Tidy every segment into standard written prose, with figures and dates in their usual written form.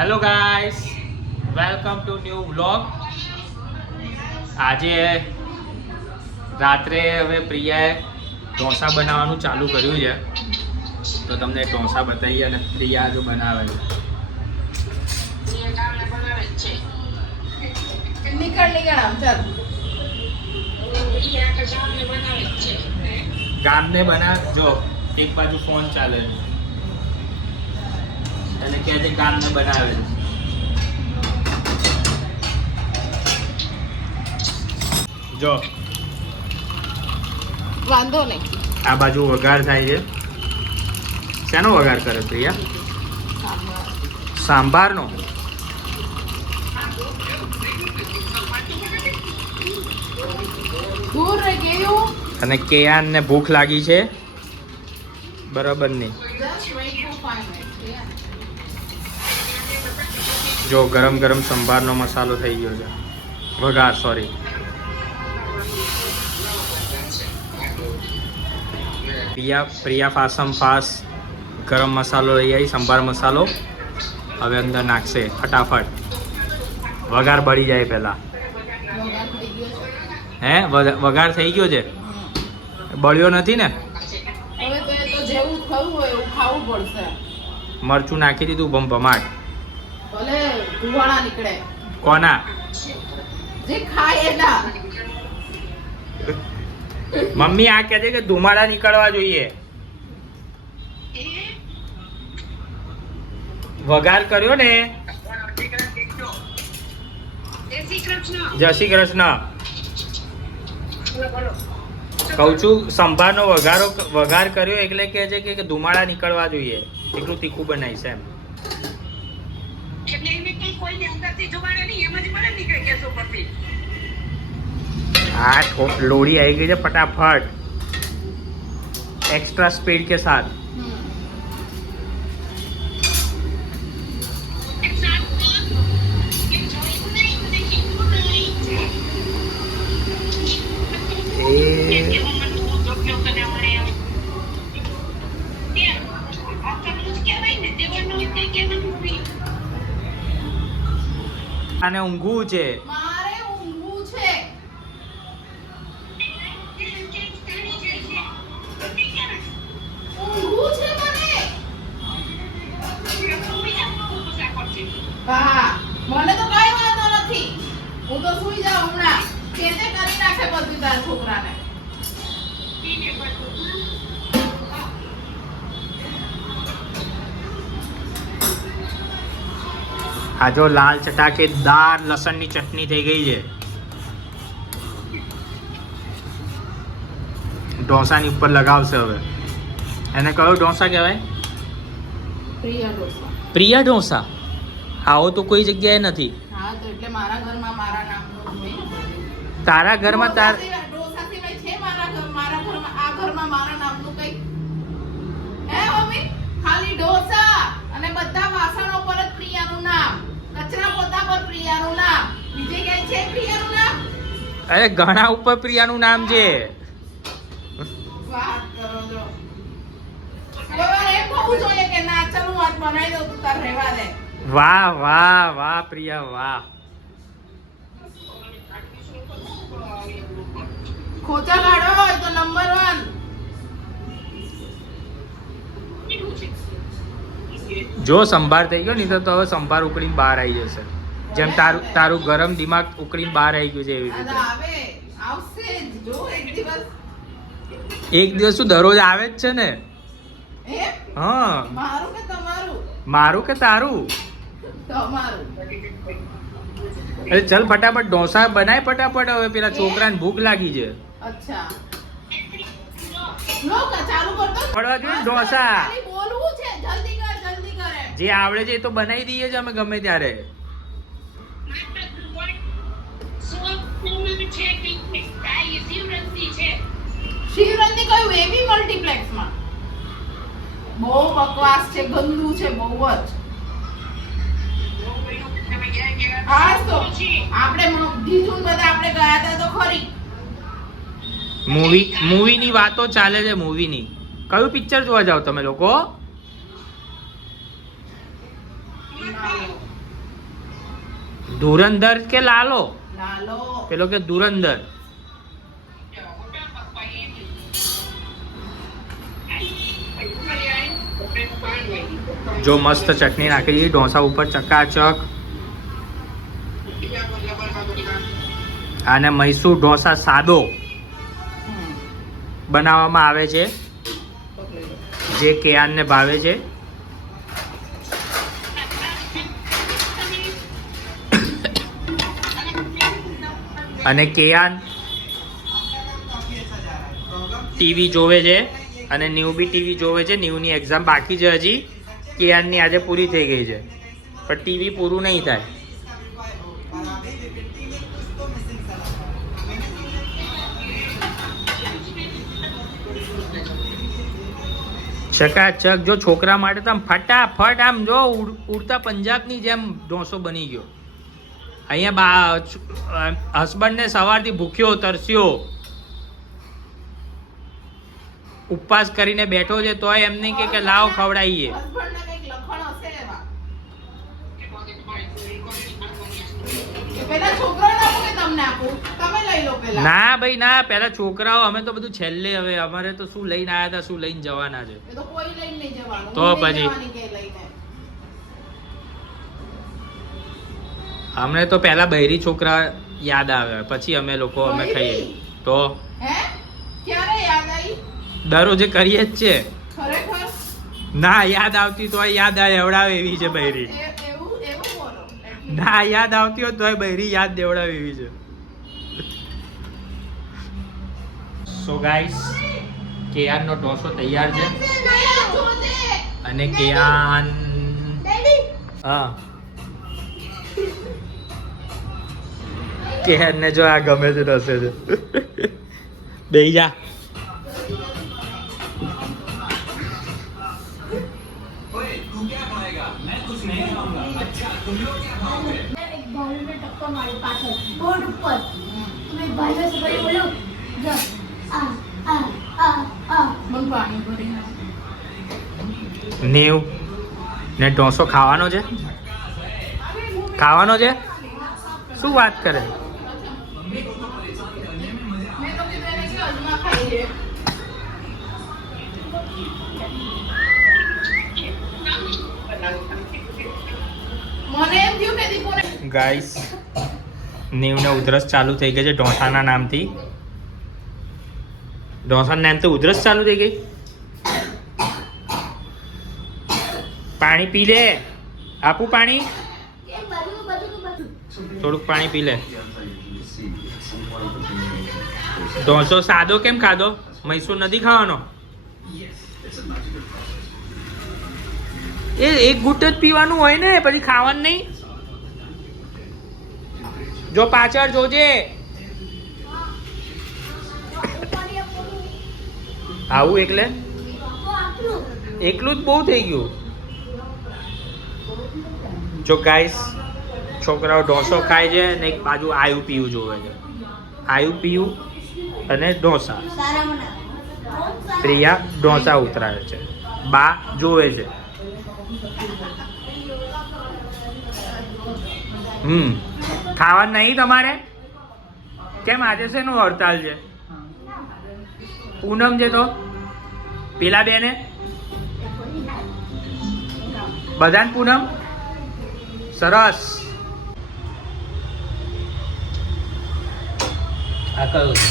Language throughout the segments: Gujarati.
Hello guys, welcome to new vlog. આજે રાત્રે હવે પ્રિયાએ ઢોસા બનાવવાનું ચાલુ કર્યું છે, તો તમને ઢોસા બતાવીએ. અને પ્રિયા જો બનાવે છે. ગામને બનાવ જો, એક બાજુ ફોન ચાલે અને કહે છે ગામને બનાવે છે. જો વાંધો નહીં. આ બાજુ વઘાર થાય છે. શેનો વઘાર કરે પ્રિયા? સાંભારનો. દૂર રહી ગયું. અને કેયાનને ભૂખ લાગી છે બરાબર નહીં. જો ગરમ ગરમ સંભારનો મસાલો થઈ ગયો છે. વઘાર, સોરી. પ્રિયા ફાસમ ફાસ ગરમ મસાલો લઈ આવી, સંભાર મસાલો. હવે અંદર નાખશે ફટાફટ. વઘાર બળી જાય પહેલા. હે, વઘાર થઈ ગયો છે? બળ્યો નથી ને? હવે તો એ તો જેવું થયું હોય એવું ખાવું પડશે. મરચું નાખી દીધું ભમભમાટ. ભલે ધુવાણા નીકળે. કોના? જે ખાય એના. મમ્મી આ કહે છે કે ધુમાડા નીકળવા જોઈએ. વઘાર કર્યો ને. જય શ્રી કૃષ્ણ. કહું છું સંભારનો વઘાર કર્યો એટલે કહે છે કે ધુમાડા નીકળવા જોઈએ. એટલું તીખું બનાવીશ એમ. हाँ, लोड़ी आई गई है फटाफट, एक्स्ट्रा स्पीड के साथ. અને ઊંઘવું છે. મારે ઊંઘવું છે. ઊંઘવું છે મને. હા, મને તો કઈ વાંધો નથી. હું તો સુઈ જાઉં હમણાં. કેતે કરી નાખે બધું તાર છોકરાને. આ જો લાલ ચટાકેદાર લસણની ચટણી થઈ ગઈ છે. ઢોસાની ઉપર લગાવશે હવે. એને કયો ઢોસા કહેવાય? પ્રિયા ઢોસા. પ્રિયા ઢોસા. આવો તો કોઈ જગ્યાએ નથી. હા, તો એટલે મારા ઘરમાં મારા નામનો હોય. તારા ઘરમાં તાર ઢોસા સિવાય છે મારા ઘરમાં આ ઘરમાં મારા નામનું કઈ હે મમ્મી? ખાલી ઢોસા અને બધા વાસણો પર જ પ્રિયાનું નામ. કચરા પોતા પર પ્રિયાનું નામ. બીજે ક્યાંય છે પ્રિયાનું નામ? અરે ઘણા ઉપર પ્રિયાનું નામ છે. વાત કરો છો. હવે એમ કહું જોઈએ કે ના ચાલ હું આજ બનાવી દઉં, તું તાર રહેવા દે. વાહ વાહ વાહ પ્રિયા વાહ. ખોચા કાઢો હોય તો નંબર 1. જો સંભાર થઈ ગયો નહીં તો હવે સંભાર ઉકળીને બહાર આવી જશે. જેમ તારું ગરમ દિમાગ ઉકળીને બહાર આવી ગયું છે એવી રીતે. આવે આવશે જ. જો એક દિવસ શું દરરોજ આવે જ છે ને? હે હા. મારું કે તમારું? મારું કે તારું? તમારું. અરે ચલ ફટાફટ ઢોસા બનાય ફટાફટ. હવે પેલા છોકરાને ભૂખ લાગી છે. અચ્છા લો ચાલુ કર દો. પડવા જોઈએ ઢોસા. ખાલી બોલવું છે. જલ્દી કર એમ. જે આવડે છે એ તો બનાવી દઈએ છે અમે ગમે ત્યારે. શિવરંજની કયું એવી મલ્ટીપ્લેક્સમાં બહુ બકવાસ છે, ગંદુ છે બહુ જ. હા તો આપણે દીધું બધા આપણે ગયા હતા તો ખરી. મૂવીની વાતો ચાલે છે. મૂવીની કયું પિક્ચર જોવા જાવ તમે લોકો? ધુરંધર કે લાલો? લાલો. પેલો કે ધુરંધર. જો મસ્ત ચટણી નાખી દીધી ઢોસા ઉપર ચકાચક. અને મૈસૂર ઢોસા સાદો બનાવવામાં આવે છે, જે કેયાનને ભાવે છે. અને કેયાન ટીવી જોવે છે અને ન્યૂ બી ટીવી જોવે છે. ન્યૂની એક્ઝામ બાકી છે હજી. કેયાનની આજે પૂરી થઈ ગઈ છે, પણ ટીવી પૂરું નહીં થાય. ચકાચક. જો છોકરા માટે તો આમ ફટાફટ આમ જો ઉડતા પંજાબની જેમ ઢોસો બની ગયો. અહીંયા હસબન્ડને સવારથી ભૂખ્યો તરસ્યો ઉપવાસ કરીને બેઠો છે, તોય એમ નહીં કે લાવ ખવડાવીએ. હસબન્ડને કંઈક લખણ હશે એવા. પેલા છોકરાને આપું કે તમને આપું? તમે લઈ લો પેલા. ના ભાઈ ના, પેલા છોકરાઓ. અમે તો બધું છેલ્લે. હવે અમારે તો શું લઈને આવ્યા હતા, શું લઈને જવાના છે. એ તો કોઈ લઈને નહીં જવાનું. તો હું નહીં પછી જવાની કે લઈને. અમને તો પેલા બૈરી છોકરા યાદ આવે, પછી અમે લોકો અમે ખાઈએ. તો હે ક્યારે યાદ આવી? દરરોજે કરીએ જ છે. ખરેખર ના યાદ આવતી તો યાદ દેવડાવે એવી છે બૈરી. એવું બોલો. ના યાદ આવતી હોય તોય બૈરી યાદ દેવડાવે એવી છે. સો ગાઈસ, કેયાનનો ઢોસો તૈયાર છે. અને કેયાન હા કેયાનને જો આ ગમે છે રસે છે. બેહી જા. एक बॉल में टक्कर मारी पाछળ બોર્ડ ઉપર મેં ભાઈઓ સવારે બોલ્યો જો મને પાણી ભરીને. નેવ ને ઢોસો ખાવાનો છે? ખાવાનો છે? શું વાત કરે? મેં તો કીધું એને કે અજમા ખાઈએ. મને એમ થયું કે દીપોને ગાઈસ, નેવને ઉધરસ ચાલુ થઈ ગઈ છે ઢોસાના નામથી. ઢોસાના નામથી ઉધરસ ચાલુ થઈ ગઈ. પાણી પી લે. આપું પાણી? એ બધું થોડુંક પાણી પી લે. ઢોસો સાદો કેમ ખાધો? મૈસૂર નથી ખાવાનો? એ એક ઘૂંટ જ પીવાનું હોય ને, પછી ખાવાનું નહીં. જો પાછળ જોજે. આવું એકલે એકલું જ બહુ થઈ ગયું. જો ગાઈસ, છોકરાઓ ઢોસો ખાય છે ને એક બાજુ આયુ પીવું જોવે છે. આયુ પીવું અને ઢોસા. પ્રિયા ઢોસા ઉતરાવે છે, બા જોવે છે. ખાવાનું નહીં તમારે? કેમ આજે શેનું હડતાલ છે? પૂનમ છે તો પેલા બેને બધાને પૂનમ. સરસ. આ કયું છે?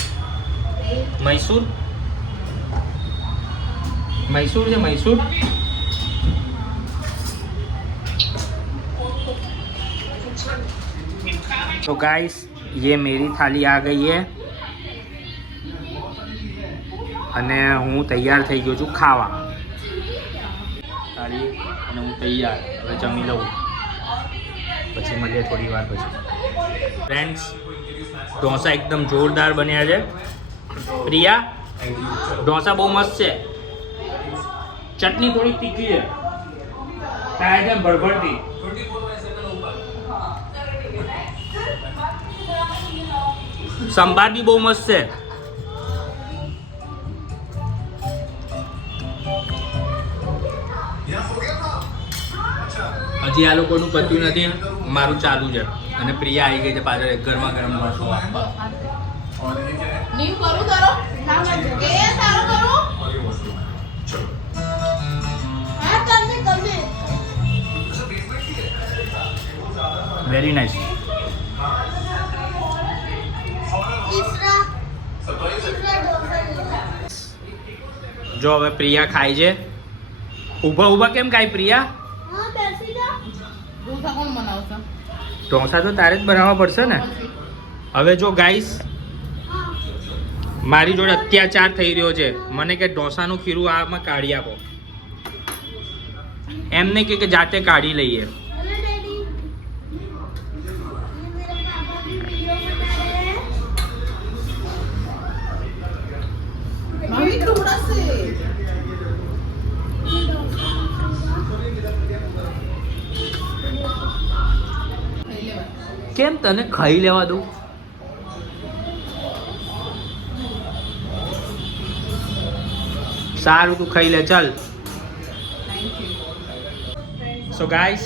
મૈસૂર. મૈસૂર છે, મૈસૂર. तो गाइस, ये मेरी थाली आ गई है અને હું તૈયાર થઈ ગયો છું ખાવા. થાળી અને હું તૈયાર. હવે જમી લઉં, પછી મળીએ થોડી વાર પછી. ફ્રેન્ડ્સ, ઢોસા એકદમ જોરદાર બન્યા છે. પ્રિયા, ઢોસા બહુ મસ્ત છે. ચટણી થોડી તીખી છે, ખાય છે ભરભરતી. સંભાર બી બહુ મસ્ત છે. હજી હજી આ લોકોનું પત્યું નથી, મારું ચાલુ છે. અને પ્રિયા આવી ગઈ છે પાછળ ગરમા ગરમ ઢોસો આપવા. નીમ કરું તારો કે તારો કરું હા તમને ગમે વેરી નાઇસ. તીસરા ઢોસા જો હવે પ્રિયા ખાય છે. ઊભા ઊભા કેમ ખાય પ્રિયા? હા બેસી જા ઢોસા કોણ બનાવશે ઢોસા તો તારે જ બનાવવા પડશે ને. હવે જો ગાઈસ, મારી જોડે અત્યાચાર થઈ રહ્યો છે. મને કે ઢોસાનું ખીરું આમાં કાઢી આપો. એમ નહીં કે જાતે કાઢી લઈએ. हेलो डैडी मेरे पापा भी वीडियो बना रहे हैं મમ્મી ઢોળાશે લઈ લેવા કેમ તને ખાઈ લેવા દઉં? સારું તું ખાઈ લે ચાલ. સો ગાઈસ,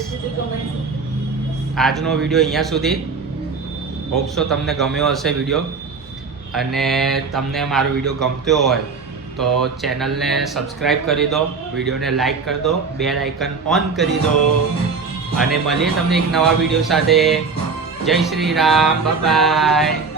આજનો વિડીયો અહીંયા સુધી. હોપ સો તમને ગમ્યો હશે વિડીયો. અને તમને મારો વિડીયો ગમતો હોય તો ચેનલને સબસ્ક્રાઈબ કરી દો, વિડીયોને લાઈક કરી દો, બેલ આઇકન ઓન કરી દો. અને મળીએ તમને એક નવા વિડીયો સાથે. જય શ્રી રામ, બાય બાય.